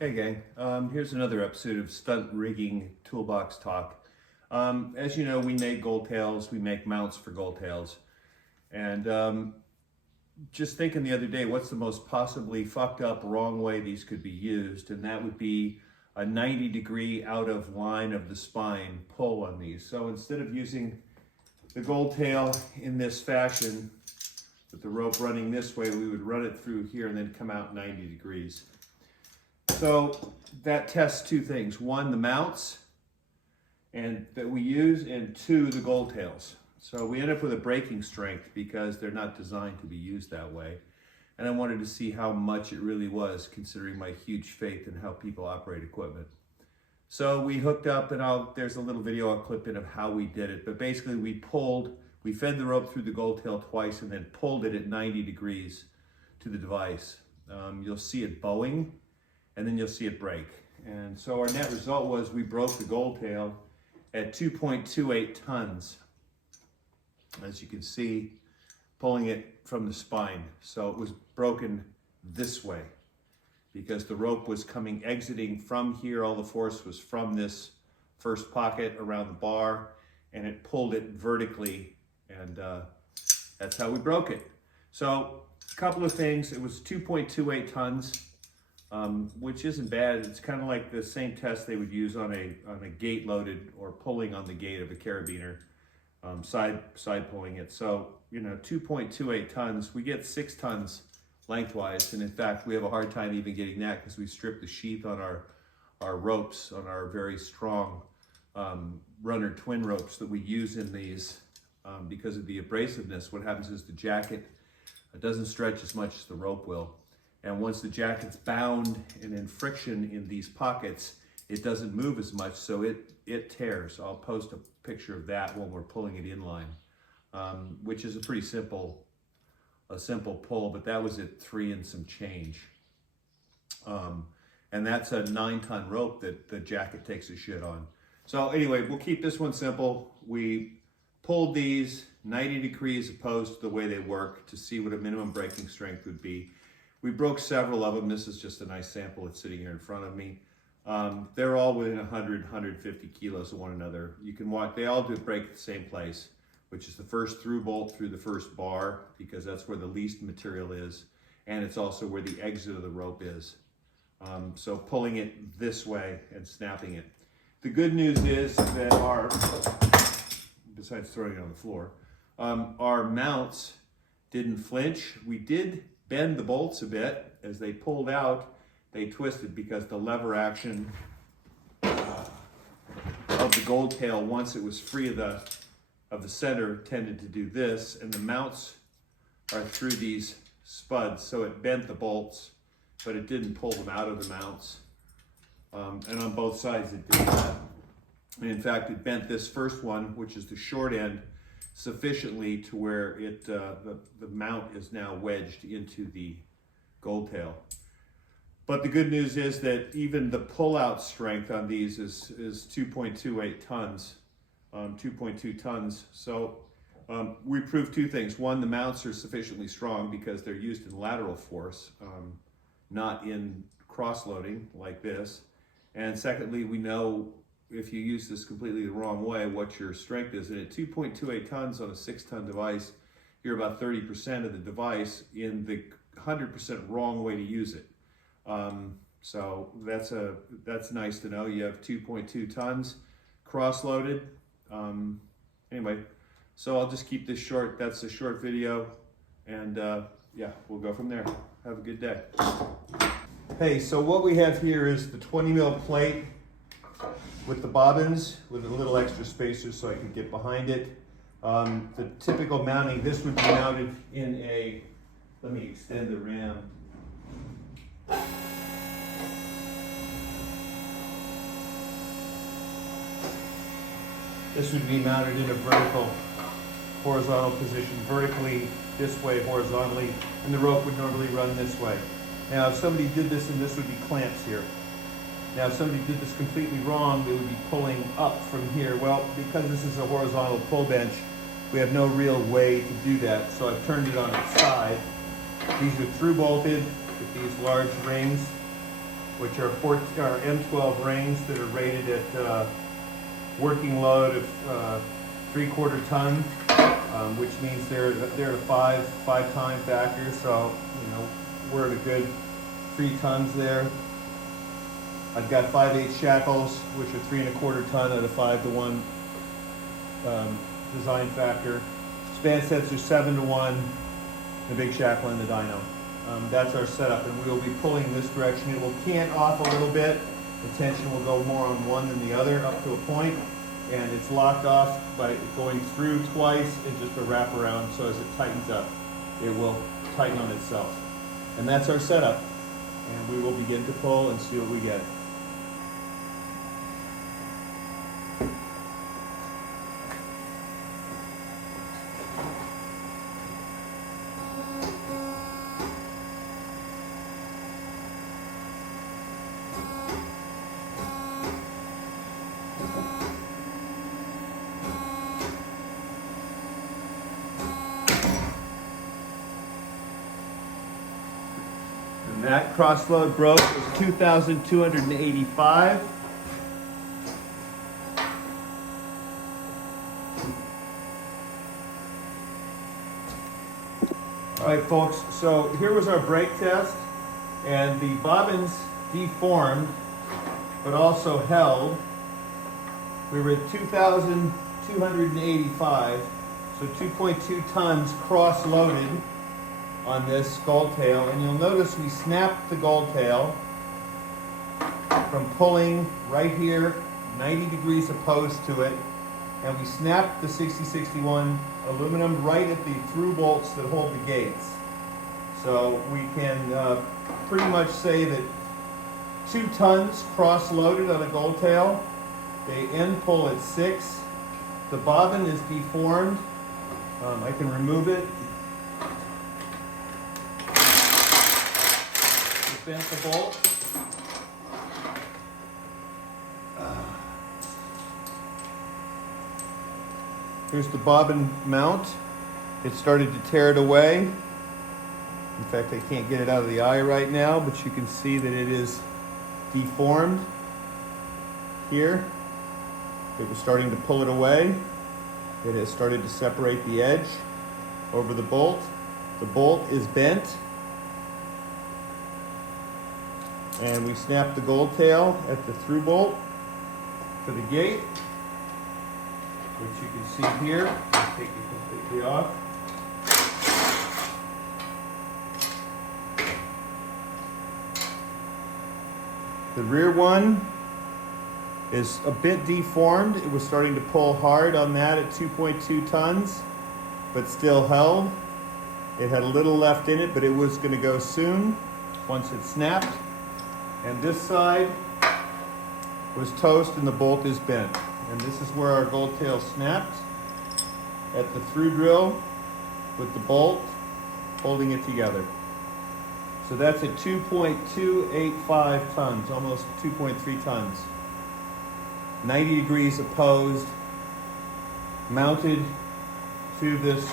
Hey gang, here's another episode of Stunt Rigging Toolbox Talk. As you know, we make gold tails, we make mounts for gold tails. And just thinking the other day, what's the most possibly fucked up wrong way these could be used? And that would be a 90-degree out of line of the spine pull on these. So instead of using the gold tail in this fashion, with the rope running this way, we would run it through here and then come out 90 degrees. So that tests two things. One, the mounts and that we use, and two, the gold tails. So we end up with a breaking strength because they're not designed to be used that way. And I wanted to see how much it really was, considering my huge faith in how people operate equipment. So we hooked up, and there's a little video I'll clip in of how we did it. But basically we fed the rope through the gold tail twice and then pulled it at 90 degrees to the device. You'll see it bowing, and then you'll see it break. And so our net result was we broke the gold tail at 2.28 tons, as you can see, pulling it from the spine. So it was broken this way because the rope was exiting from here. All the force was from this first pocket around the bar, and it pulled it vertically, and that's how we broke it. So a couple of things. It was 2.28 tons. Which isn't bad. It's kind of like the same test they would use on a gate loaded or pulling on the gate of a carabiner, side pulling it. So 2.28 tons. We get 6 tons lengthwise, and in fact we have a hard time even getting that because we strip the sheath on our ropes, on our very strong runner twin ropes that we use in these because of the abrasiveness. What happens is the jacket doesn't stretch as much as the rope will. And once the jacket's bound and in friction in these pockets, it doesn't move as much, so it tears. I'll post a picture of that when we're pulling it inline, which is a pretty simple pull, but that was at 3 and some change. And that's a 9-ton rope that the jacket takes a shit on. So anyway, we'll keep this one simple. We pulled these 90 degrees opposed to the way they work to see what a minimum breaking strength would be. We broke several of them. This is just a nice sample that's sitting here in front of me. They're all within 100, 150 kilos of one another. You can watch, they all do break at the same place, which is the first through bolt through the first bar, because that's where the least material is. And it's also where the exit of the rope is. So pulling it this way and snapping it. The good news is that besides throwing it on the floor, our mounts didn't flinch. We did bend the bolts a bit. As they pulled out, they twisted because the lever action of the gold tail, once it was free of the center, tended to do this, and the mounts are through these spuds, so it bent the bolts, but it didn't pull them out of the mounts. And on both sides it did that. And in fact, it bent this first one, which is the short end, sufficiently to where the mount is now wedged into the gold tail. But the good news is that even the pull-out strength on these is 2.28 tons, 2.2 tons. So we proved two things. One, the mounts are sufficiently strong because they're used in lateral force, not in cross-loading like this. And secondly, we know if you use this completely the wrong way, what your strength is. And at 2.28 tons on a 6-ton device, you're about 30% of the device in the 100% wrong way to use it. So that's nice to know. You have 2.2 tons cross-loaded. Anyway, so I'll just keep this short. That's a short video, and yeah, we'll go from there. Have a good day. Hey, so what we have here is the 20 mil plate with the bobbins, with a little extra spacer so I can get behind it. The typical mounting, this would be mounted in a, let me extend the ram. This would be mounted in a vertical, horizontal position, vertically this way, horizontally, and the rope would normally run this way. Now, if somebody did this, and this would be clamps here. Now, if somebody did this completely wrong, they would be pulling up from here. Well, because this is a horizontal pull bench, we have no real way to do that, so I've turned it on its side. These are through bolted with these large rings, which are M12 rings that are rated at working load of 3/4 ton, which means they're at a five time factor. So we're at a good 3 tons there. I've got 5/8 shackles, which are 3 1/4 ton at a 5-to-1 design factor. Span sets are 7-to-1. The big shackle and the dyno. That's our setup, and we will be pulling this direction. It will cant off a little bit. The tension will go more on one than the other up to a point, and it's locked off by going through twice and just a wraparound. So as it tightens up, it will tighten on itself. And that's our setup. And we will begin to pull and see what we get. And that crossload broke was 2,285. All right, folks, so here was our brake test, and the bobbins deformed, but also held. We were at 2,285, so 2.2 tons cross-loaded on this gold tail, and you'll notice we snapped the gold tail from pulling right here, 90 degrees opposed to it, and we snapped the 6061 aluminum right at the through bolts that hold the gates. So we can pretty much say that 2 tons cross-loaded on a gold tail. They end pull at 6. The bobbin is deformed. I can remove it. Bent the bolt. Here's the bobbin mount. It started to tear it away. In fact, I can't get it out of the eye right now, but you can see that it is deformed here. It was starting to pull it away. It has started to separate the edge over the bolt. The bolt is bent. And we snapped the gold tail at the through bolt for the gate, which you can see here. I'll take it completely off. The rear one is a bit deformed. It was starting to pull hard on that at 2.2 tons, but still held. It had a little left in it, but it was going to go soon once it snapped. And this side was toast and the bolt is bent. And this is where our gold tail snapped at the through drill with the bolt holding it together. So that's at 2.285 tons, almost 2.3 tons. 90 degrees opposed, mounted to this